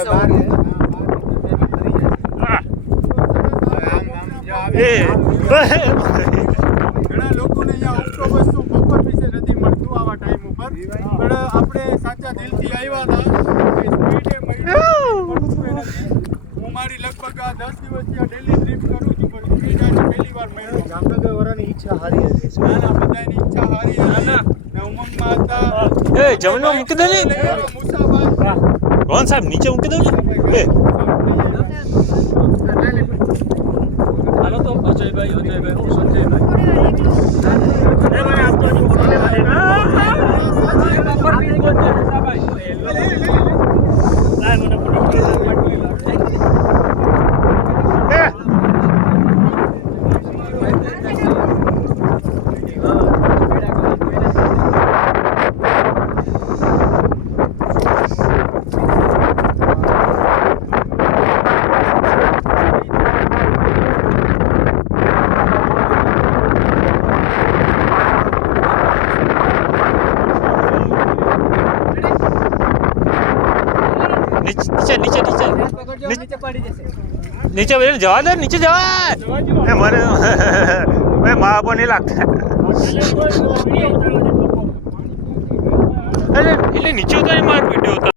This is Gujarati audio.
ઘણા લોકોને અહીંયા ઓક્ટોબસ નું મફત વિશે નથી મળતું આવા ટાઈમ ઉપર, પણ આપણે સાચા દિલથી આવ્યા હતા. હું મારી લગભગ આ 10 દિવસથી ડેલી ટ્રીપ કરું છું, પણ સ્પીડ આજે પહેલી વાર મળ્યો. જામનગર વાળાની ઈચ્છા હારી હતી. ના બધાની ઈચ્છા હારી હતી ને ઉમંગમાં હતા. એ જમનો મૂકી દે ને મુસાફર રોહન સાહેબ નીચે મૂકી દો ને. એ હાલો તો અજયભાઈ હું સંજયભાઈ નીચે બેન જવા દે, નીચે જવા. મારે મા પણ નહીં લાગતા એટલે નીચે ઉતારી માર પીટ્યો હતો.